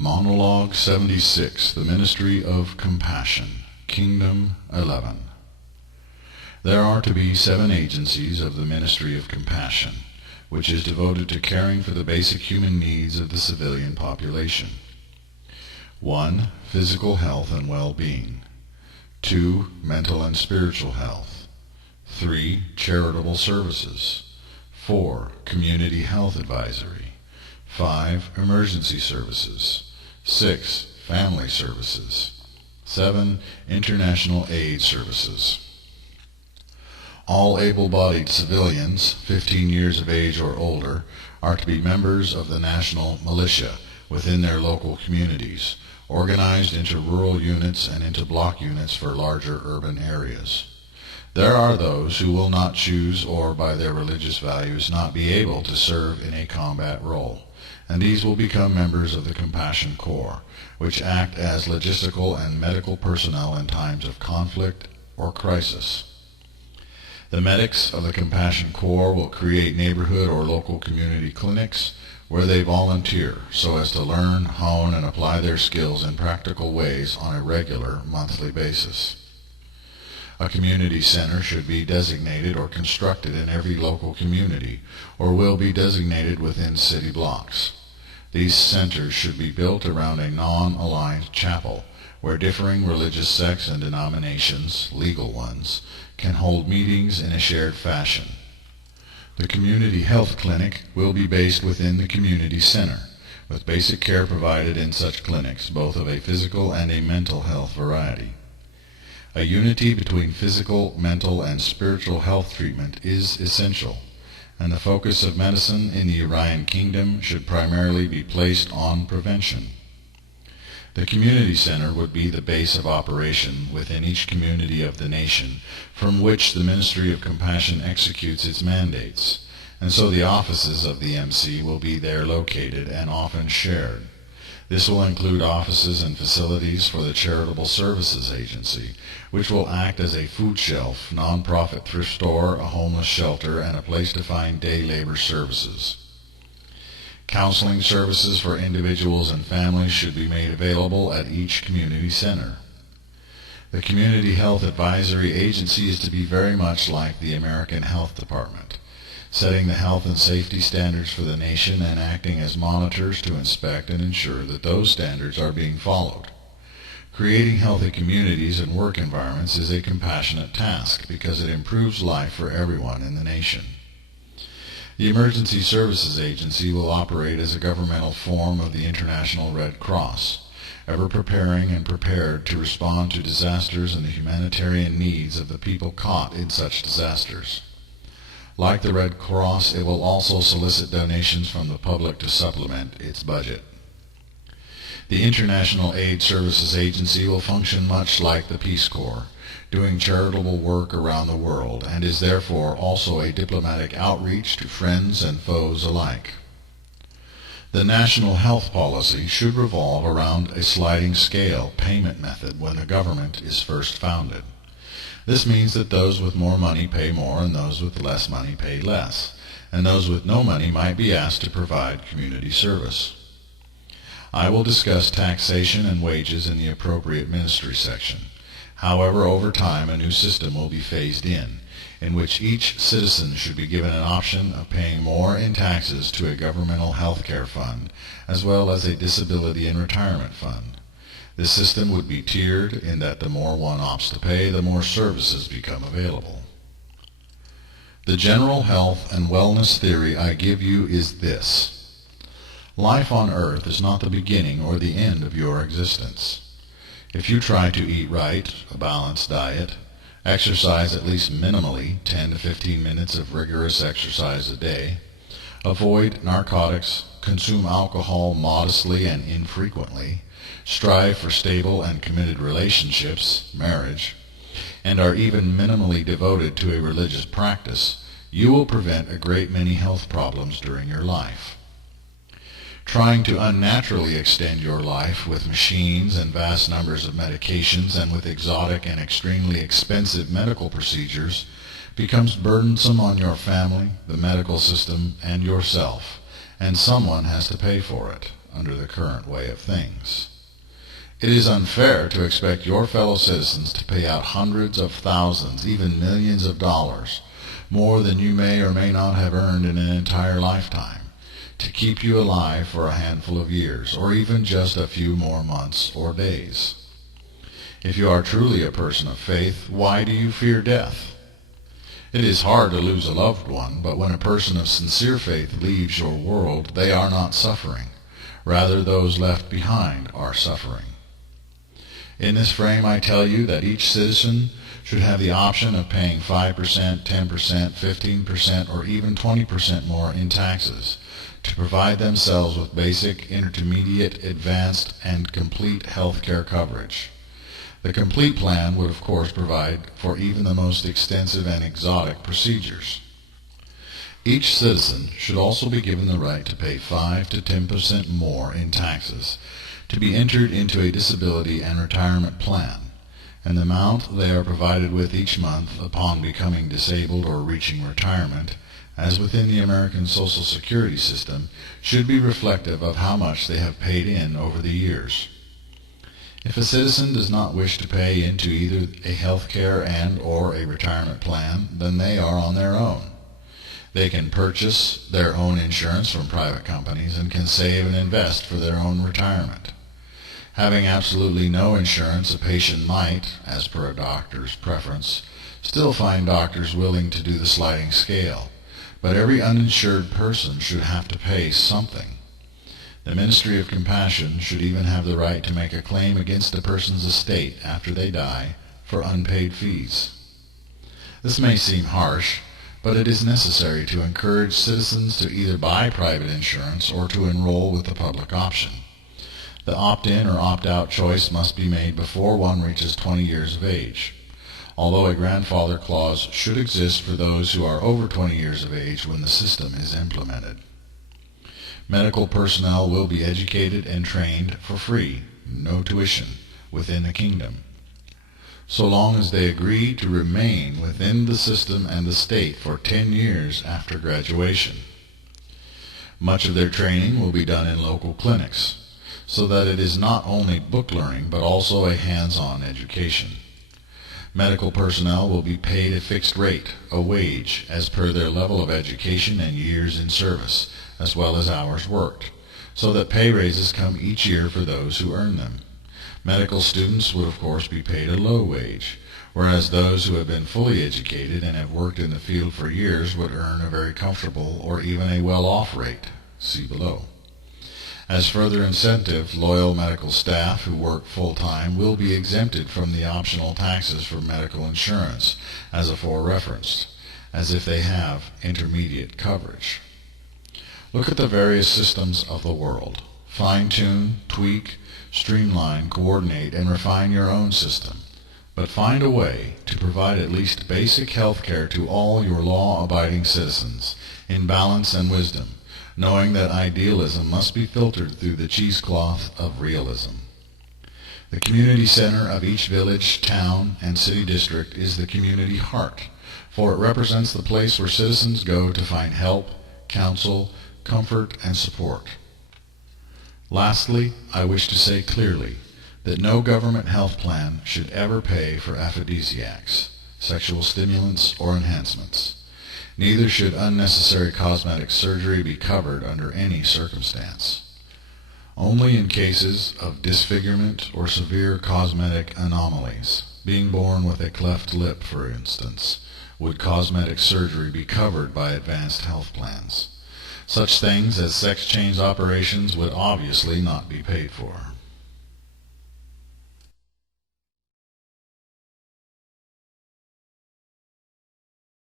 Monologue 76, The Ministry of Compassion, Kingdom 11. There are to be 7 agencies of the Ministry of Compassion, which is devoted to caring for the basic human needs of the civilian population. 1. Physical health and well-being. 2. Mental and spiritual health. 3. Charitable services. 4. Community health advisory. 5. Emergency services. 6. Family services. 7. International aid services. All able-bodied civilians, 15 years of age or older, are to be members of the national militia within their local communities, organized into rural units and into block units for larger urban areas. There are those who will not choose or, by their religious values, not be able to serve in a combat role, and these will become members of the Compassion Corps, which act as logistical and medical personnel in times of conflict or crisis. The medics of the Compassion Corps will create neighborhood or local community clinics where they volunteer so as to learn, hone, and apply their skills in practical ways on a regular monthly basis. A community center should be designated or constructed in every local community, or will be designated within city blocks. These centers should be built around a non-aligned chapel, where differing religious sects and denominations, legal ones, can hold meetings in a shared fashion. The community health clinic will be based within the community center, with basic care provided in such clinics, both of a physical and a mental health variety. A unity between physical, mental, and spiritual health treatment is essential, and the focus of medicine in the Orion Kingdom should primarily be placed on prevention. The community center would be the base of operation within each community of the nation from which the Ministry of Compassion executes its mandates, and so the offices of the MC will be there located and often shared. This will include offices and facilities for the Charitable Services Agency, which will act as a food shelf, non-profit thrift store, a homeless shelter, and a place to find day labor services. Counseling services for individuals and families should be made available at each community center. The Community Health Advisory Agency is to be very much like the American Health Department, setting the health and safety standards for the nation and acting as monitors to inspect and ensure that those standards are being followed. Creating healthy communities and work environments is a compassionate task because it improves life for everyone in the nation. The Emergency Services Agency will operate as a governmental form of the International Red Cross, ever preparing and prepared to respond to disasters and the humanitarian needs of the people caught in such disasters. Like the Red Cross, it will also solicit donations from the public to supplement its budget. The International Aid Services Agency will function much like the Peace Corps, doing charitable work around the world, and is therefore also a diplomatic outreach to friends and foes alike. The national health policy should revolve around a sliding scale payment method when the government is first founded. This means that those with more money pay more and those with less money pay less, and those with no money might be asked to provide community service. I will discuss taxation and wages in the appropriate ministry section. However, over time, a new system will be phased in which each citizen should be given an option of paying more in taxes to a governmental health care fund, as well as a disability and retirement fund. This system would be tiered in that the more one opts to pay, the more services become available. The general health and wellness theory I give you is this: life on earth is not the beginning or the end of your existence. If you try to eat right, a balanced diet, exercise at least minimally 10 to 15 minutes of rigorous exercise a day, avoid narcotics, consume alcohol modestly and infrequently, strive for stable and committed relationships, marriage, and are even minimally devoted to a religious practice, you will prevent a great many health problems during your life. Trying to unnaturally extend your life with machines and vast numbers of medications and with exotic and extremely expensive medical procedures becomes burdensome on your family, the medical system, and yourself, and someone has to pay for it, under the current way of things. It is unfair to expect your fellow citizens to pay out hundreds of thousands, even millions of dollars, more than you may or may not have earned in an entire lifetime, to keep you alive for a handful of years, or even just a few more months or days. If you are truly a person of faith, why do you fear death? It is hard to lose a loved one, but when a person of sincere faith leaves your world, they are not suffering. Rather, those left behind are suffering. In this frame, I tell you that each citizen should have the option of paying 5%, 10%, 15%, or even 20% more in taxes to provide themselves with basic, intermediate, advanced, and complete health care coverage. The complete plan would, of course, provide for even the most extensive and exotic procedures. Each citizen should also be given the right to pay 5 to 10% more in taxes to be entered into a disability and retirement plan, and the amount they are provided with each month upon becoming disabled or reaching retirement, as within the American Social Security system, should be reflective of how much they have paid in over the years. If a citizen does not wish to pay into either a health care and/or a retirement plan, then they are on their own. They can purchase their own insurance from private companies and can save and invest for their own retirement. Having absolutely no insurance, a patient might, as per a doctor's preference, still find doctors willing to do the sliding scale, but every uninsured person should have to pay something. The Ministry of Compassion should even have the right to make a claim against a person's estate after they die for unpaid fees. This may seem harsh, but it is necessary to encourage citizens to either buy private insurance or to enroll with the public option. The opt-in or opt-out choice must be made before one reaches 20 years of age, although a grandfather clause should exist for those who are over 20 years of age when the system is implemented. Medical personnel will be educated and trained for free, no tuition, within the kingdom, so long as they agree to remain within the system and the state for 10 years after graduation. Much of their training will be done in local clinics, so that it is not only book learning but also a hands-on education. Medical personnel will be paid a fixed rate, a wage, as per their level of education and years in service, as well as hours worked, so that pay raises come each year for those who earn them. Medical students would, of course, be paid a low wage, whereas those who have been fully educated and have worked in the field for years would earn a very comfortable or even a well-off rate. See below. As further incentive, loyal medical staff who work full-time will be exempted from the optional taxes for medical insurance, as afore referenced, as if they have intermediate coverage. Look at the various systems of the world. Fine-tune, tweak, streamline, coordinate, and refine your own system, but find a way to provide at least basic health care to all your law-abiding citizens in balance and wisdom, knowing that idealism must be filtered through the cheesecloth of realism. The community center of each village, town, and city district is the community heart, for it represents the place where citizens go to find help, counsel, comfort, and support. Lastly, I wish to say clearly that no government health plan should ever pay for aphrodisiacs, sexual stimulants, or enhancements. Neither should unnecessary cosmetic surgery be covered under any circumstance. Only in cases of disfigurement or severe cosmetic anomalies, being born with a cleft lip, for instance, would cosmetic surgery be covered by advanced health plans. Such things as sex change operations would obviously not be paid for.